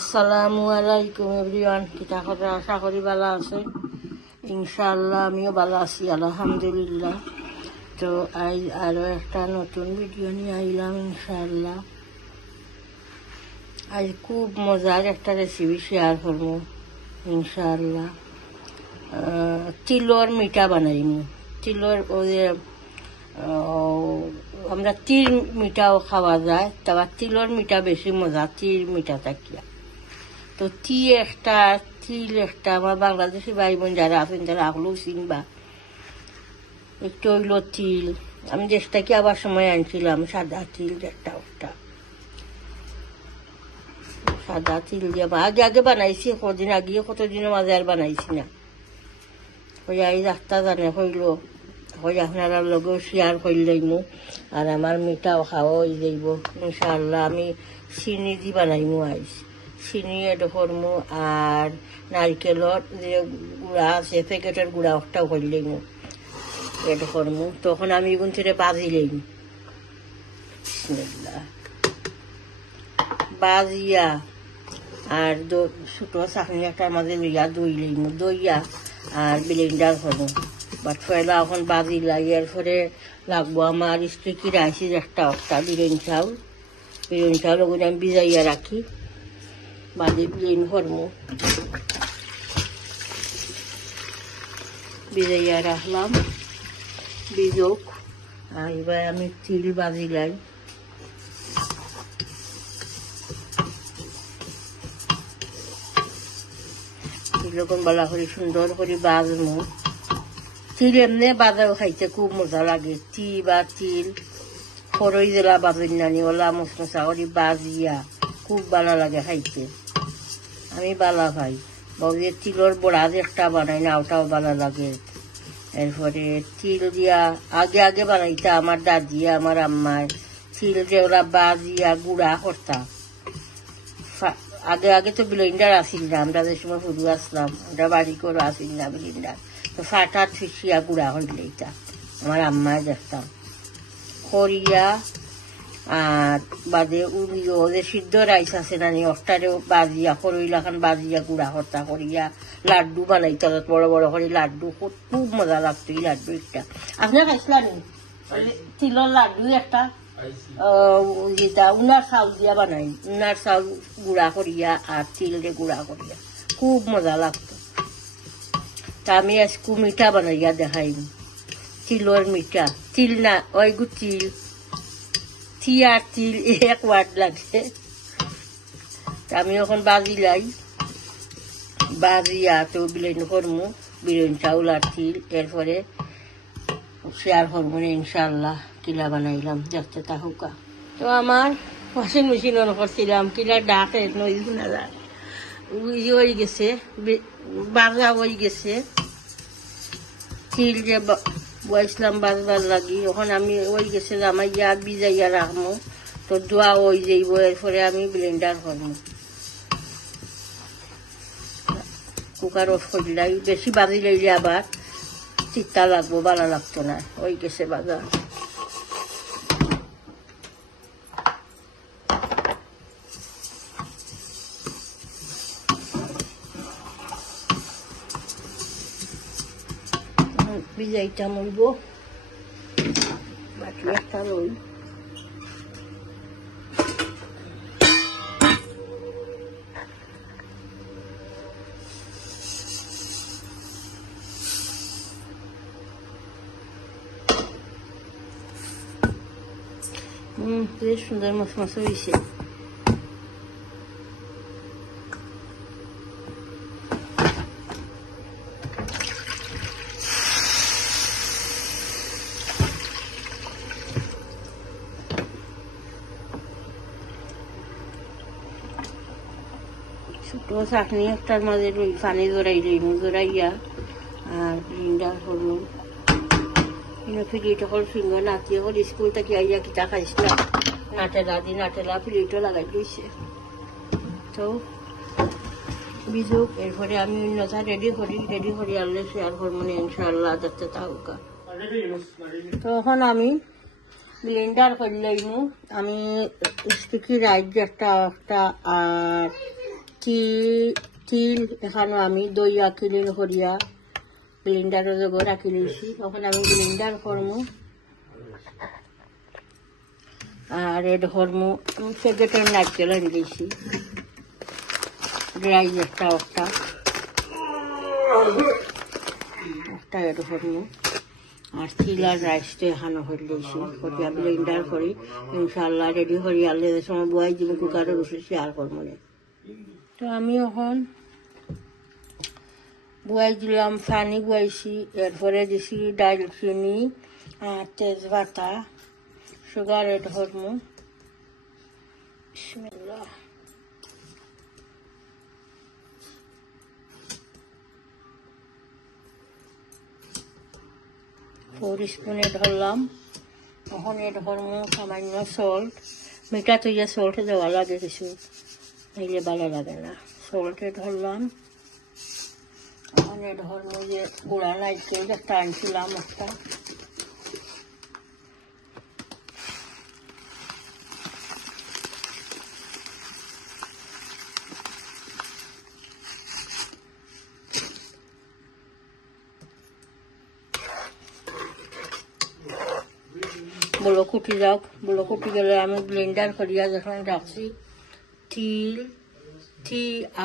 আসসালামু আলাইকুম এভরিওয়ান, কিতা খবর? আশা করি ভালো আছে। ইনশাআল্লাহ আমিও ভালো আছি, আলহামদুলিল্লাহ। তো আজ আরও একটা নতুন ভিডিও নিয়ে আইলাম ইনশাআল্লাহ। আজ খুব মজার একটা রেসিপি শেয়ার করবো ইনশাআল্লাহ। তিলর মিঠা বানাইমু। তিলর আমরা তিল মিঠাও খাওয়া যায়, তবে তিলর মিঠা বেশি মজা, তিল মিঠা থাকিয়া। তো তিল একটা আমার বাংলাদেশি ভাই বোন যারা আছেন তারা আগলেও চিনবা। একটু হইল তিল, আমি দেশ থেকে আবার সময় আনছিলাম সাদা তিল একটা সাদা তিল দিয়ে আগে বানাইছি, কদিন আগে কতদিনের মাঝে আর বানাইছি না। ওই এই রাস্তা জানে হইল ওই আপনারা লগেও শেয়ার করলেইমু, আর আমার মিঠাও খাওয়া হয়ে যাইব ইনশাআল্লাহ। আমি চিনি দি বানাইমু আইস, চিনি এড করমু, আর নারকেলর যে গুঁড়া আছে প্যাকেটের গুঁড়া ওটাও করলেইমু এড করমু। তখন আমি এগুন থেকে বাজি লইম, বাজিয়া আর ছোটো চাকনি একটার মাঝে লইয়া দই লইমু, দইয়া আর ব্লেন্ডার করমু। বাট ফয়লা এখন বাজি লাগিয়ার পরে লাগবো আমার স্টিকি রাইসের একটা বিরিয়ানি চাউল ওগুলো আমি ভিজাইয়া রাখি, বাজি ব্লেন্ড করমু। ভিজাইয়া রাখলাম বীজক, আর এবার আমি তিল বাজি লাই। তিলকন বালা করে সুন্দর করে বাজমু। তিল এমনি বাজাও খাইতে খুব মজা লাগে। তিল খরই জেলা বাজেন নানি ওলা মশমশা করে বাজিয়া খুব ভালো লাগে খাইতে, আমি বালা খাই। বলে তিলর বড়া যে একটা বানাই না, ওটাও ভালো লাগে। এরপরে তিল দিয়া আগে বানাইতা আমার দাদি আমার আম্মায়, তিল যে ওরা বাজিয়া গুঁড়া করতাম। আগে তো ব্লেন্ডার আসিল না, আমরা যে সময় শুরু আসলাম আমরা বাড়ি করে আসিল না ব্লেন্ডার, তো ফাটা থুসিয়া গুঁড়া হইলে এটা আমার আম্মায় দেখতাম করিয়া। আর বাদে যে সিদ্ধ রাইস আছে নানি ওটারেও বাজিয়া খরইলাখান বাজিয়া গুঁড়া হত্যা করিয়া লাড্ডু বানাইতে, বড় বড় করে লাড্ডু খুব মজা লাগতো। এই লাড্ডু একটা আপনার খাইছিলেন তিলর লাড্ডু একটা, যেটা উনার চাউল দিয়া বানাই, উনার চাউল গুঁড়া করিয়া আর তিল দিয়ে গুঁড়া করিয়া খুব মজা লাগতো। তা আমি আজকে মিঠা বানাইয়া দেখাইম, তিলর মিঠা। তিল না ওই তিল আর তিল এক ওয়ার্ড লাগে। আমি এখন বাজি লাই, বাজিয়া তো ব্লেন্ড করমু বিরিয়ানি চাউল আর তিল। এরপরে শেয়ার করবো ইনশাল্লাহ কিলা বানাইলাম, দেখতে থাকুকা। তো আমার ওয়াশিং মেশিন অন করছিলাম, কিলা ডাকে নই শোনা যায়, হয়ে গেছে বাজা হয়ে গেছে। তিল যে বসলাম বাজবার লাগি, ওখান আমি ওই গেছে জামাইয়া ভিজাইয়া রাখবো, তো দোয়া হয়ে যাইব। এরপরে আমি ব্লেন্ডার করবো, কুকার অফ করলাই। বেশি বাজি লাইলে আবার চিত্তা লাগবো, ভালো লাগতো না। ওই গেছে বাজা। ভিজাইটা মরব, বাকি একটা লই। বেশ সুন্দর মশমশ হয়েছে। ছোটো চাটনি একটার মাঝে পানি জোরাইয়া আর ব্লেন্ডার করবো। ফিলিট হল ফিঙ্গার নাতি হল স্কুল থেকে আইয়া কিতা খাইছিলাম, নাটেলা ফিলিটও লাগাই দিয়েছে। তো বিজুক এরপরে আমি অন্যটা রেডি করি আনলে শেয়ার করবো ইনশাআল্লাহ, দেখতে থাকুকা। তো এখন আমি ব্লেন্ডার করলাইমু। আমি স্টিকি রাইস একটা আর তিল এখানে আমি দই আকিলির হরিয়া ব্লেন্ডারের জগৎ রাখি লইছি। তখন আমি ব্লেন্ডার করমু আর এড হরমু প্যাকেটের নারকেল আনি দিয়েছি ড্রাই একটা এড হরমু আর তিল আর রাইসটা এখানে হয়ে দিয়েছি হরিয়া ব্লেন্ডার করি ইনশাল্লাহ রেডি করি আনলে সময় বয়াই দিব কুকারের উপরে শেয়ার করবো। তো আমি এখন বয়াই দিলাম পানি বয়াইছি এরপরে দিছি ডালচিনি আর তেজপাতা সুগার এড হরমু। বিসমিল্লাহ। 4 স্পুন এড হরলাম। এখন এড হরমু সামান্য সল্ট, মিঠা তো যে সল্ট দেওয়া লাগে কিছু নাইলে ভালো লাগে না, সল্ট এড হরলাম। এখন এড হরমু যে গুঁড়া নারকেল একটা আনছিলাম একটা, বলো কুটি যাক, বলো কুটি গেলে আমি ব্লেন্ডার করিয়া যখন রাখছি তিল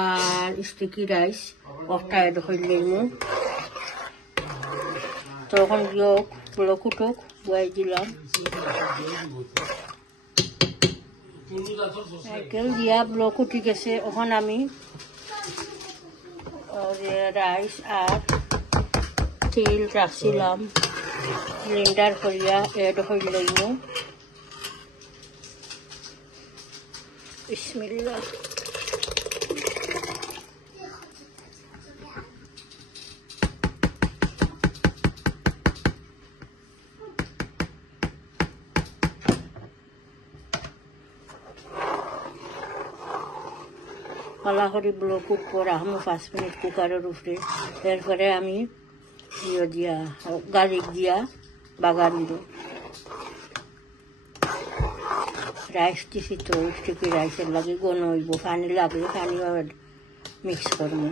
আর স্টিকি রাইস একটা এড হইলে তখন যোগ বলো কুটুক বয়াই দিলাম নারকেল দিয়া বলো কুটি গেছে। ওখানে আমি রাইস আর তিল রাখছিলাম ব্লেন্ডার করিয়া এড হয়ে লইব। বিসমিল্লাহ। পালা করে ব্লক উপর আহমু 5 মিনিট কুকারের উপরে। এরপরে আমি দিয়া গার্লিক দিয়া বাগার দিব। রাইস দিছি তো স্টিকি রাইসের লাগে গন হইব, পানি লাগলে পানি মিক্স করবো।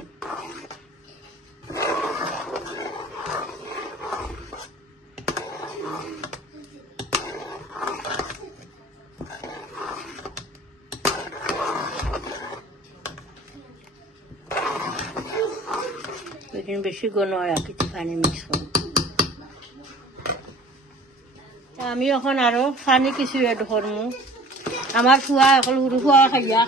বেশি গন হয় আর কিছু পানি মিক্স করবো। আমি এখন আরো পানি কিছু এড করমু। আমার ফুয়া এখন সরু ফুয়া খাইয়া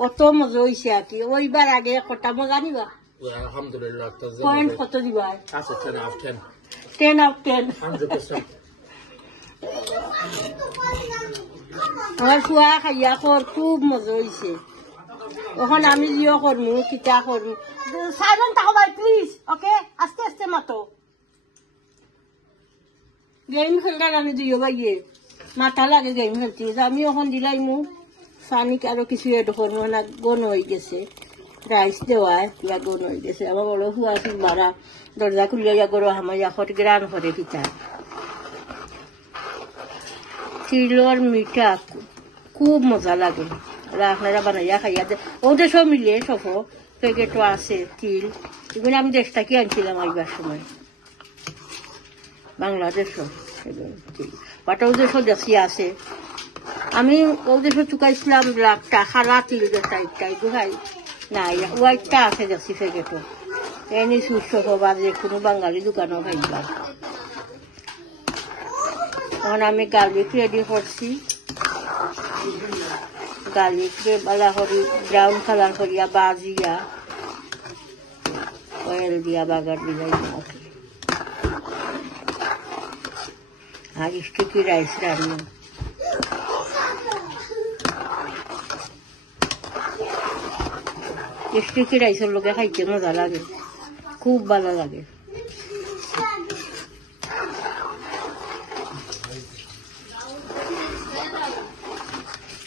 কত মজা হয়েছে আর কি। ওইবার আগে কটা মজা নিবা আলহামদুলিল্লাহ পয়েন্ট কত দিবা? 10 out of 10 আমার ফুয়া খাইয়া খুব মজা হয়েছে। এখন আমি জিও করমু কিতা করমু। সাইলেন্ট থাকো ভাই প্লিজ, ওকে? আস্তে আস্তে মাতো। গেম খেলতে আমি দুইও ভাইয়ে মাথা লাগে গেম খেলতে। আমি এখন দিলাইমু পানি আরো কিছু এড করবো না, গন হয়ে গেছে। রাইস দেওয়া কিবা গন হয়ে গেছে। আমার বড় হুয়া আছিল মারা দরজা খুলিয়া গরো আমার এখন গ্রান করে পিঠা। তিলর মিঠা খুব মজা লাগে, আপনারা বানাইয়া খাইয়া দে। ওদের সব মিলে সফ প্যাকেটও আছে তিল, এগুলো আমি দেশ থেকে আনছিলাম আইবার সময় বাংলাদেশও ওটা ওদেশও দেশি আছে। আমি ওদেশও চুকাইছিলাম ব্ল্যাকটা খালা তিল যেটা গুহাই নাই, হোয়াইটটা আছে দেশি প্যাকেটও। এনে সুস্থ হবা যে কোনো বাঙালি দোকানও খাইবা। এখন আমি গার্লিক রেডি করছি, গার্লিক বালা করি ব্রাউন কালার করিয়া বাজিয়া অয়েল দিয়া বাগার দিলাই। আর স্টিকি রাইস রান্না স্টিকি রাইসের লোকে খাইতে মজা লাগে, খুব ভালো লাগে।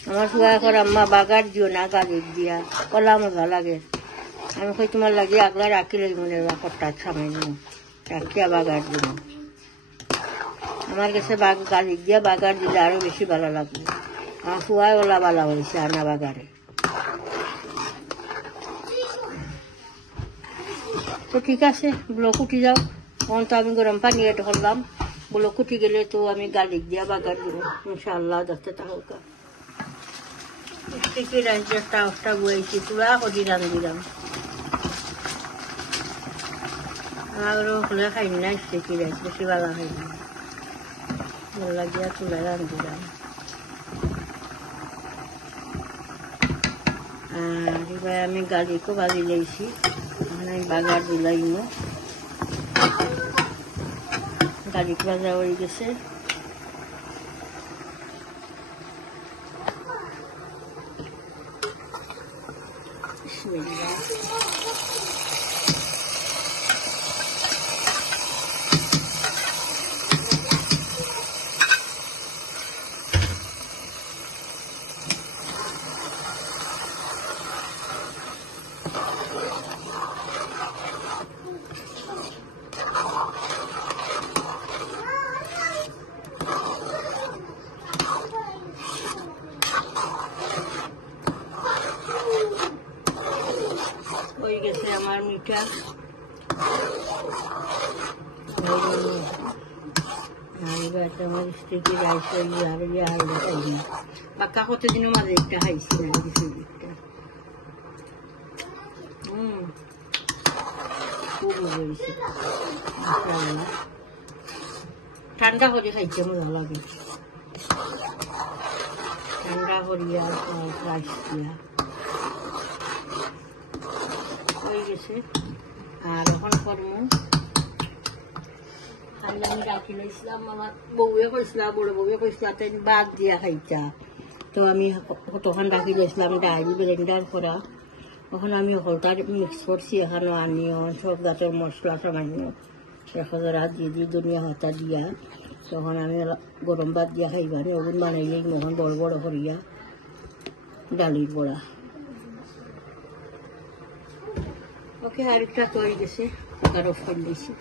আমার ফুয়া এখন আম্মা বাগার দিও না গার্লিক দিয়া, কলা মজা লাগে। আমি কই তোমার লাগে আগলা রাখি লই মনে কটা সামান্য রাখিয়া বাগার দিব। আমার কাছে গার্লিক দিয়া বাগার দিলে আরো বেশি ভালো লাগবে। আমার ফুয়াই ওলা ভালো হয়েছে আনা বাগারে। তো ঠিক আছে ব্লক উঠি যাও তখন তো আমি গরম পানি এড করলাম ব্লক উঠি গেলে তো আমি গার্লিক দিয়া বাগার দেবো ইনশাআল্লাহ দেখতে থাকুক স্টিকি রাইসের টাউসটা বইছি পুরা করি রান্ধিলাম আরও হলে খাই না স্টিকি রাইস বেশি ভালো খাই না ভালো লাগিয়া চুলা রান্ধিলাম আর এবার আমি গার্লিকও ভাজি লেছি মানে আমি বাগার দিলাইম গার্লিক ভাজা হয়ে গেছে হয়ে গেছে আমার মিঠা এবার আমার স্টিকি রাইস আর খাই বাক্কা কতদিনও মাঝে একটা খাইছি না রেসিপিটা খুব মজা হয়েছে ঠান্ডা করে খাইতে মজা লাগে ঠান্ডা করিয়া রাইস দিয়া হয়ে গেছে আর এখন করবো আমি রাখি লাইছিলাম আমার বউয়ে কইছিলাম বড় বউয়ে কইছিলাম তাই বাদ দিয়া খাইতা তো আমি তখন রাখি লাইছিলাম ডাইরি ব্লেন্ডার করা তখন আমি হলটা মিক্স করছি এখানে আনিয়ন সব গাছের মশলা সামান্য একজরা দিয়ে দিই ধনিয়া হাতা দিয়া তখন আমি গরম ভাত দিয়া খাইবানি ওগুন বানাইলে মখন বড় বড় করিয়া ডালির বড়া ওকে আরেকটা তৈরি গেছে আরো ফোন দিয়েছি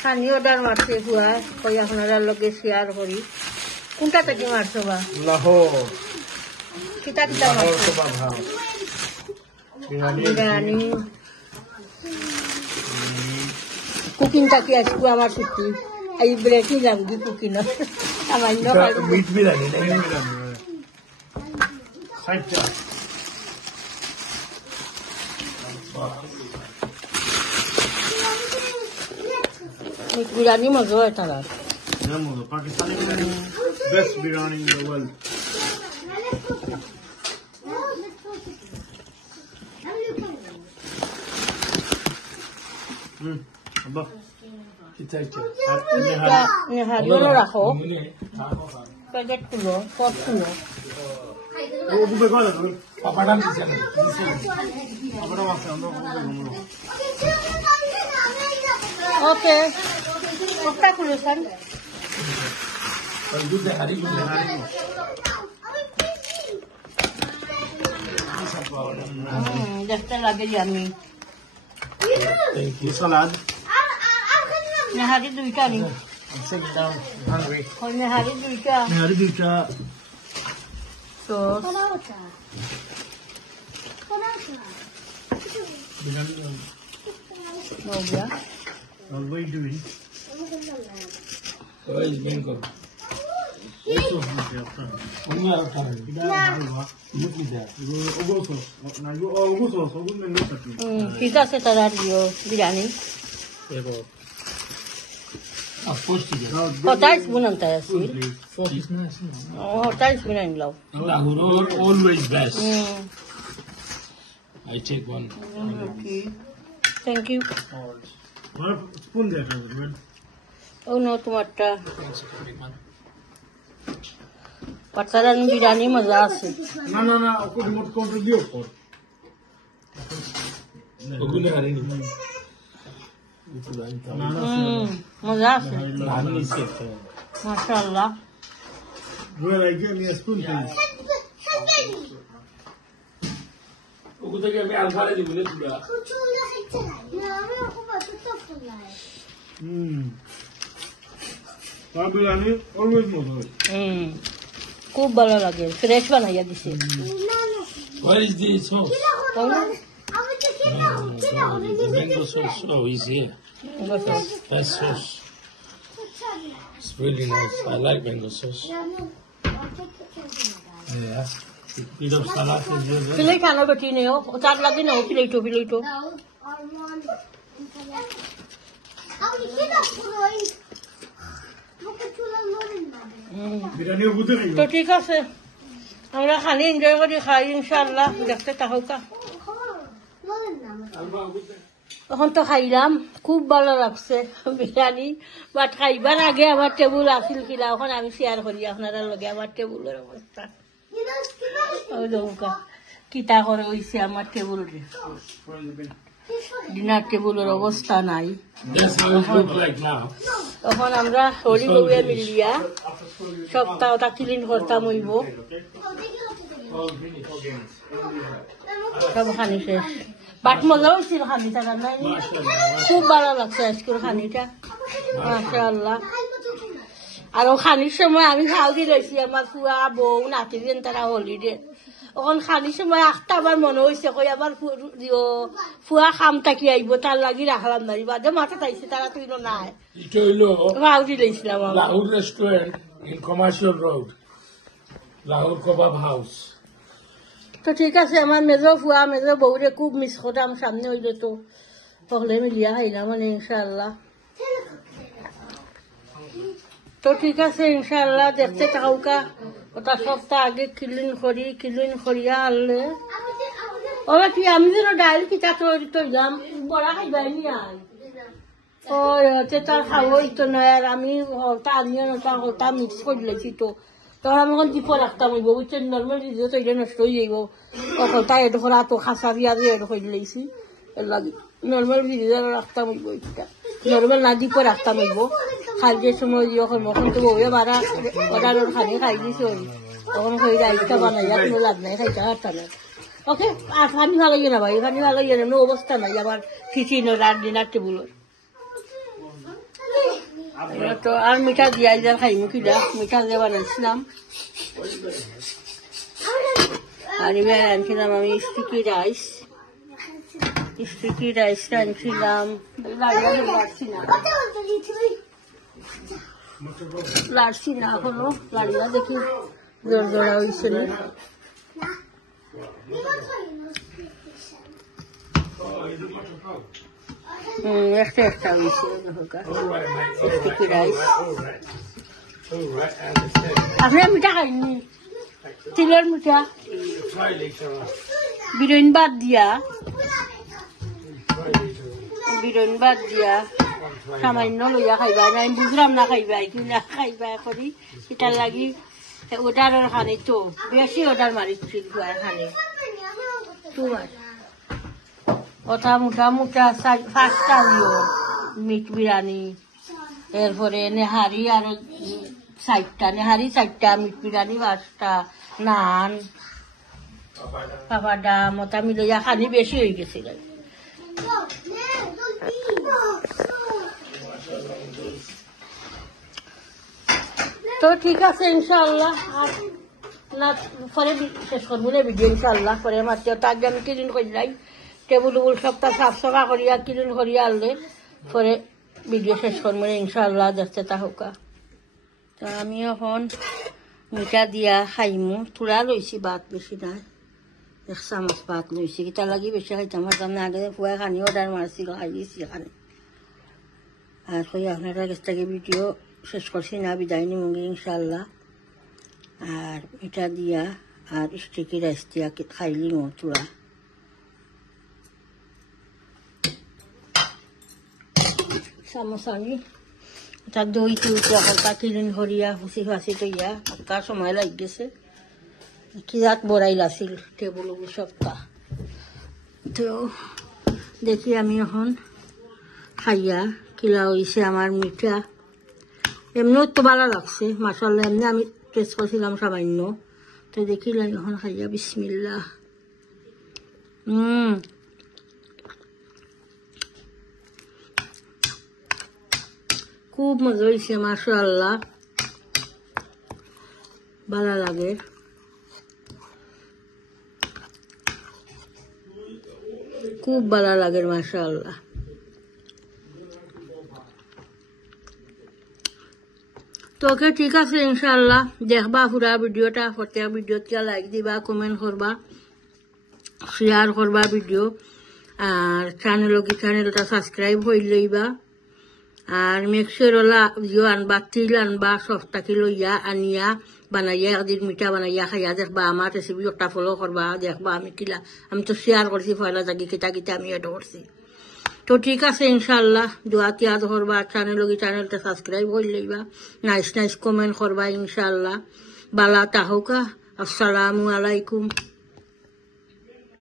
খানি অর্ডার মারছে হুয়া কই আপনারা লগে শেয়ার করি কোনটা থেকে মারছো বা লাহোর কিতা কিতা মারছো বিরিয়ানি কুকিংটা কি আজকে আমার ছুটি এই ব্রেক নিলাম কি কুকিং সামান্য মিট বিরিয়ানি খাইটা মিট বিরিয়ানি মজা হয় তারা Pakistani biryani, best biryani in the world. Abba. Kita itu. নেহারিও রাখো প্যাকেট তুলো পট তুলো Oh, bukan kau lah. Papadam di sana. Papadam masih anda. ওকে একটা খুলো sir Good hari, good hari. দেখতে লাগে যে আমি Thank you. Salad. নেহারি দুইটা নি Sit down. Hungry. নেহারি দুইটা Hari duita. সস हो गया What are you doing? What is being cooked? Eso es lo que está. Only out of time. Look at that. Ogoso. Na yo ogoso. Ogoso me gusta aquí. किधर से तैयार दियो biryani Of course, it is. होता है spoon अंतर है Food, please. It's nice. होता है स्पून इन लो Lahore always best. I take one. Thank you One spoon there, man. Oh no टमाटर Thanks for big one. पत्थरन बिरयानी मजा से No. Ako remote control diyo po. Ogune harini. मजा से Nani is it? माशाल्लाह Well, I give me a spoon, please. Ogune ke me alfare di bole tuda. Biryani always more. खूब ভালো লাগে fresh বানাইয়া দিছে Where is the sauce? Mango sauce. Oh, he's here. That's sauce. It's really nice. I like mango sauce. Yeah. Bit of salad is there. Pilay খানা বেটি নেও তার লাগে না পিলাইটো বিরিয়ানি বুঝে নেই তো ঠিক আছে আমরা খানি এনজয় করি খাই ইনশাআল্লাহ দেখতে থাকুকা এখন তো খাইলাম খুব ভালো লাগছে বিরিয়ানি বাট খাইবার আগে আমার টেবুল আসিল কিনা এখন আমি শেয়ার করি আপনারা লগে আমার টেবুলের অবস্থা কিতা করে হইছে আমার টেবুল রে ডিনার টেবুলের অবস্থা নাই That's how it looks like now. এখন আমরা হরি বউয়ে মিলিয়া সপ্তাহটা ক্লিন করতাম হইব সব খানি শেষ বাট মজা হয়েছিল খানিটা রান্নায় খুব ভালো লাগছে আজকের খানিটা মাশাআল্লাহ আর ও খানির সময় আমি খাও দিয়েছি আমার ফুয়া বউ নাতি দিন তারা হলিডে এখন খানির সময় একটা আমার মনে হয়েছে কই আমার ফুয়া খাম থাকি আইব তার লাগি রাখলাম না বাদে মাথা চাইছে তারা তুই নাই It will খাও দিয়েছিলাম Lahore restaurant in Commercial Road. Lahore Kebab House. তো ঠিক আছে আমার মেজো ফুয়া মেজো বউরে খুব মিস করতাম সামনে হইলে তো পহলে মিলিয়া খাইলাম মানে ইনশাআল্লাহ তো ঠিক আছে ইনশাআল্লাহ দেখতে থাকুকা ওটা সপ্তাহ আগে ক্লিন করিয়া আনলে ওরা কি আমি যেন ডাইল কিতা তৈরি করলাম বড়া খাইবাই নি আই ওই হচ্ছে তার খাওয়াই তো নয় আর আমি আনিয়ে ওটা মিক্স করে লেছি তো তখন আমি এখন দ্বীপ রাখতাম হইব বুঝছেন নর্মাল ভিডিও তো এটা নষ্ট হয়ে যাইব ওটা এডোখর এত খাসা দিয়া দিয়ে এডোখর লেছি এর লাগে নর্মাল ভিডিও রাখতাম হইব এটা নর্মাল না দ্বীপ রাখতাম হইব খাই যে সময় যখন মখন তো বউয়ে মারা ওটার খানি খাই দিছে তখন ওই রাইসটা বানাইয়া কোনো লাভ নাই খাইতে হারতা না ওকে আর পানি ভালো ইয়ে না ভাই পানি ভালো ইয়ে না অবস্থা নাই আমার কিচেনের আর ডিনার টেবিলের তো আর মিঠা দিয়া যার খাইমু কিনা মিঠা দিয়ে বানাইছিলাম আর এবার আনছিলাম আমি স্টিকি রাইস আনছিলাম লাড়ছি না এখনো লাড়িয়া দেখি জোর জোড়া হয়েছে না একটা হয়েছে স্টিকি রাইস আপনার মিঠা খাইনি তিলের মিঠা বিরিয়ানি বাদ দিয়া সামান্য লইয়া খাইবা না আমি বুঝলাম না খাইবা কিনা খাইবা করি সেটার লাগি অর্ডারের খানি তো বেশি অর্ডার মারিছিল খানি তোমার ওটা মোটা 5টা মিট বিরিয়ানি এরপরে নেহারি আর 4টা নেহারি 4টা মিট বিরিয়ানি 5টা নান পাপাডা মোটা মিলিয়া খানি বেশি হয়ে গেছিল তো ঠিক আছে ইনশাআল্লাহ আর না পরে শেষ করবো না ভিডিও ইনশাআল্লাহ পরে মাত্র তার আমি ক্লিন করিলাই টেবুল সবটা সাফ সাফা করিয়া ক্লিন করিয়া আনলে পরে ভিডিও শেষ করবো না ইনশাআল্লাহ দেখতে থাকুকা তো আমি এখন মিঠা দিয়া খাইমু তুলা লইছি ভাত বেশি না 1 চামচ ভাত লইছি কিতা লাগি বেশি খাইতাম হারতাম না আগে ফুয়া খানি অর্ডার মারছিল খাই দিয়েছি এখানে আর কই আপনারা কাছ থেকে ভিডিও শেষ করছি না বিদায় নিমুঙ্গি ইনশাআল্লাহ আর এটা দিয়া আর স্টিকি রাইস দিয়া খাইলি তুলা চামচ আনি এটা দই তুলতে হালকা ক্লিন করিয়া হুচি ফাঁচি তৈয়া হালকা সময় লাগি গেছে কি রাত বড়াইল আছিল টেবুল সবটা তো দেখি আমি এখন খাইয়া কিলা হয়েছে আমার মিঠা এমনিও তো ভালো লাগছে মাশাআল্লাহ এমনি আমি টেস্ট করছিলাম সামান্য তো দেখিলাম এখন খাইয়া বিসমিল্লাহ খুব মজা হয়েছে মাশাআল্লাহ ভালো লাগে খুব ভালো লাগে মাশাআল্লাহ। তো ওকে ঠিক আছে ইনশাআল্লাহ দেখবা পুরা ভিডিওটা, প্রত্যেক ভিডিওতে লাইক দিবা, কমেন্ট করবা, শেয়ার করবা ভিডিও, আর চ্যানেলটা সাবস্ক্রাইব হয়ে লইবা। আর মিক্সার ওলা ইয়ে আনবা, তিল আনবা, সস্তাকে লইয়া আনিয়া বানাইয়া একদিন মিঠা বানাইয়া খাইয়া দেখবা। আমার রেসিপি একটা ফলো করবা, দেখবা আমি কিলা, আমি তো শেয়ার করছি পয়লা থাকি কিতা কিতা আমি এটা করছি। তো ঠিক আছে ইনশাআল্লাহ দোয়াত ইয়াদ করবা, চ্যানেলটা সাবস্ক্রাইব করে লইবা, নাইস কমেন্ট করবা ইনশাআল্লাহ। বালা তাহকা, আসসালামু আলাইকুম।